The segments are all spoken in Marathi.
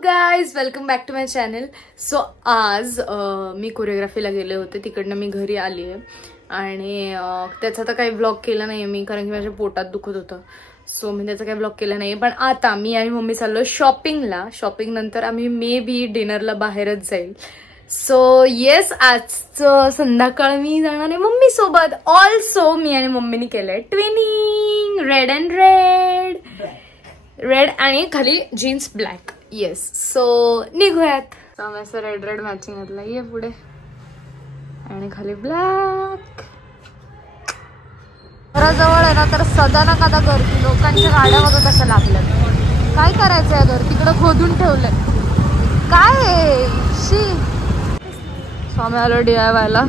Guys welcome back to my channel. So आज मी कोरिओग्राफीला गेले होते, तिकडनं मी घरी आली आहे आणि त्याचा तर काही व्लॉग केला नाही मी, कारण की माझ्या पोटात दुखत होतं. सो मी त्याचा काही व्लॉग केला नाही. पण आता मी आणि मम्मी चाललो शॉपिंगला. शॉपिंग नंतर आम्ही मे बी डिनरला बाहेरच जाईल. सो येस, आजचं संध्याकाळ मी जाणार आहे मम्मी सोबत. ऑल्सो मी आणि मम्मीने केलंय ट्विनिंग, रेड अँड रेड आणि खाली जीन्स ब्लॅक. येस, सो निघूयात. आम्ही असं रेड मॅचिंग घातलं. ये पुढे आणि खाली ब्लॅक. घराजवळ आहे ना तर सदा ना कदा गर्दी, लोकांच्या गाड्या वगैरे तशा लागल्यात. काय करायचं आहे, घर तिकडं खोदून ठेवलंय काय शी. स्वामी आलो DIY ला.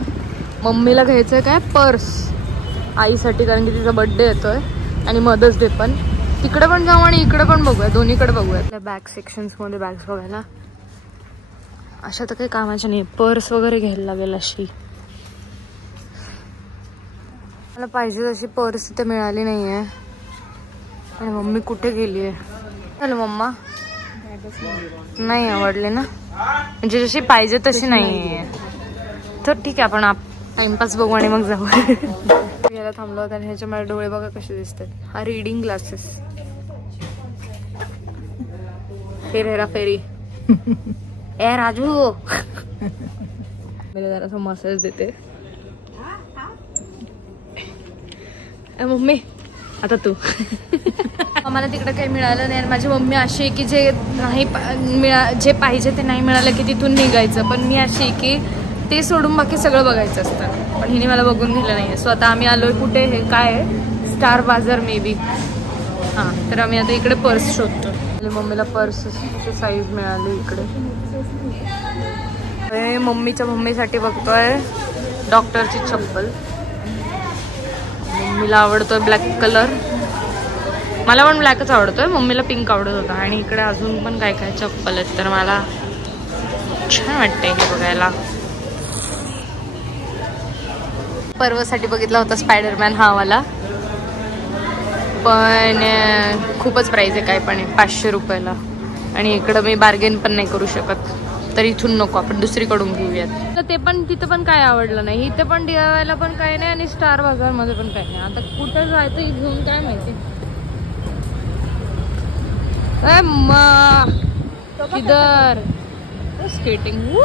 मम्मीला घ्यायचंय काय पर्स आईसाठी, कारण की तिचा बर्थडे येतोय आणि मदर्स डे पण. तिकडे पण जाऊ आणि इकडे पण बघूया, दोन्हीकडे बघूया. बॅग सेक्शन्स मध्ये बॅग्स बघायला अशा तर काही कामाच्या नाही. पर्स वगैरे घ्यायला लागेल अशी. मला पाहिजे तशी पर्स इथे मिळाली नाहीये. आणि मम्मी कुठे गेली आहे? हॅलो मम्मा, नाही आवडली ना, म्हणजे जशी पाहिजे तशी नाहीये. तर ठीक आहे, आपण टाइमपास बघू आणि मग जाऊ. याला थांबलो होता आणि ह्याच्या मला डोळे बघा कसे दिसतात. हा रीडिंग ग्लासेस. फिर हेरा फेरी. ए राजू, मी जरा मसाज देते. मम्मी आता तू. आम्हाला तिकडे काही मिळालं नाही. माझी मम्मी अशी आहे की जे नाही जे पाहिजे ते नाही मिळालं की तिथून निघायचं. पण मी अशी आहे की ते सोडून बाकी सगळं बघायचं असतं. पण हिने मला बघून गेलं नाहीये. सो आता आम्ही आलोय कुठे, हे काय आहे, स्टार बाजार मे बी. हां, तर आम्ही आता इकडे पर्स शोधतो. मम्मीला पर्सची साईज मिळाली इकडे. मम्मीसाठी बघतोय डॉक्टरची चप्पल. मम्मीला आवडतोय ब्लॅक कलर. मला पण ब्लॅकच आवडतोय, मम्मीला पिंक आवडत होता. आणि इकडे अजून पण काय काय चप्पल आहेत, तर मला छान वाटतंय हे बघायला. पर्वसाठी बघितला होता स्पायडरमॅन हा वाला, पण खूपच प्राइस आहे, काय पण आहे 500 रुपयाला. आणि इकडं मी बार्गेन पण नाही करू शकत, तर इथून नको, आपण दुसरीकडून घेऊयात. तर ते पण तिथं पण काय आवडलं नाही, इथे पण DIY ला पण काय नाही आणि स्टार बाजार मध्ये पण काय नाही. आता कुठं जायचं घेऊन काय माहिती. किधर स्केटिंग.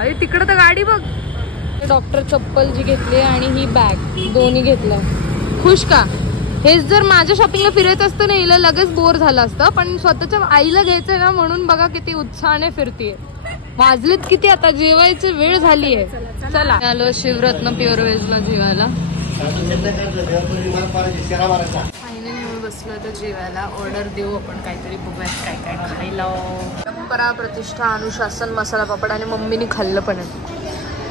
अरे तिकडं तर गाडी बघ. डॉक्टर चप्पल जी घेतली आणि ही बॅग, दोन्ही घेतलं. खुश का? हेच जर माझ्या शॉपिंगला फिरायचं असतं ना, हिला लगेच बोर झालं असतं. पण स्वतःच्या आईला घ्यायचंय ना, म्हणून बघा किती उत्साहाने फिरतीये. वाजलेत किती, आता जेवायची वेळ झालीये. चला आलो शिवरत्न प्युअर व्हेजला जेवायला. फायनली मी बसलो तर जेवायला. ऑर्डर देऊ आपण, काहीतरी बघूयात काय काय खायला. परंपरा, प्रतिष्ठा, अनुशासन, मसाला पापड. आणि मम्मीने खाल्लं पण आहे.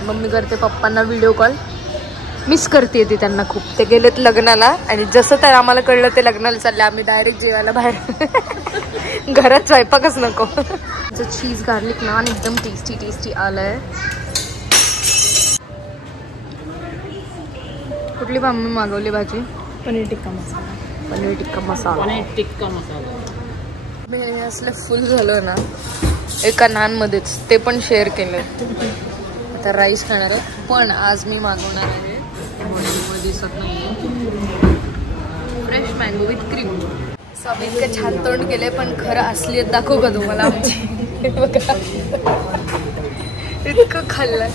मम्मी करते पप्पांना व्हिडिओ कॉल. मिस करते ती त्यांना खूप. ते गेलेत लग्नाला आणि जसं तर आम्हाला कळलं ते लग्नाला चालले, आम्ही डायरेक्ट जेवायला बाहेर. घरात स्वयंपाकच नको. चीज गार्लिक नान एकदम टेस्टी आलंय. कुठली मम्मी मागवली भाजी? पनीर टिक्का मसाला. मी असलं फुल झालं ना एका नान मध्येच, ते पण शेअर केलंय. आता राईस खाणार आहे, पण आज मी मागवणार आहे, दिसत नाहीये, fresh mango with cream. So आम्ही इतकं छान तोंड केलंय, पण खरं असलीयत दाखवू का तुम्हाला आमची. बघा इतकं खाल्लंय.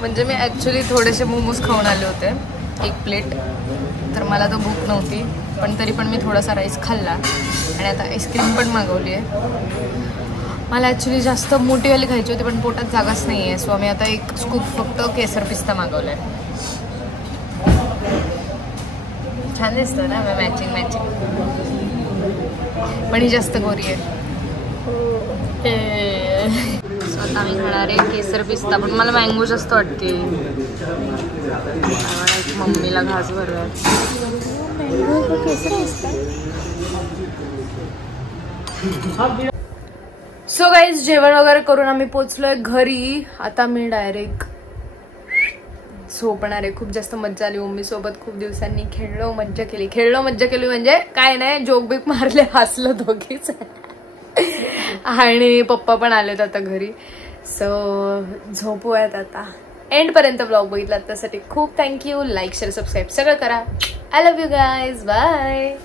म्हणजे मी ॲक्च्युली थोडेसे मोमोज खाऊन आले होते, 1 प्लेट. तर मला तर भूक नव्हती, पण तरी पण मी थोडासा राईस खाल्ला. आणि आता आईस्क्रीम पण मागवली आहे. मला ॲक्च्युली जास्त मोठीवाली खायची होती, पण पोटात जागाच नाही आहे. सो आम्ही आता 1 स्कूप फक्त केसर पिस्ता मागवला आहे. छान दिसतं ना मॅचिंग. पण ही जास्त गोरी आहे. स्वतः मी खाणार आहे केसर पिस्ता, पण मला मँगो जास्त वाटते. मम्मीला घास भरवायचं. सो गाईज, जेवण वगैरे करून आम्ही पोचलोय घरी. आता मी डायरेक्ट झोपणार आहे. खूप जास्त मज्जा आली मम्मी सोबत. खूप दिवसांनी खेळलो मज्जा केली म्हणजे काय नाही, जोक बिक मारले, हसलो दोघीच. आणि पप्पा पण आलेत आता घरी. सो झोपूयात आता. एंड पर्यंत ब्लॉग बघितला त्यासाठी खूप थँक्यू. लाईक शेअर सबस्क्राईब सगळं करा. I love you guys. Bye.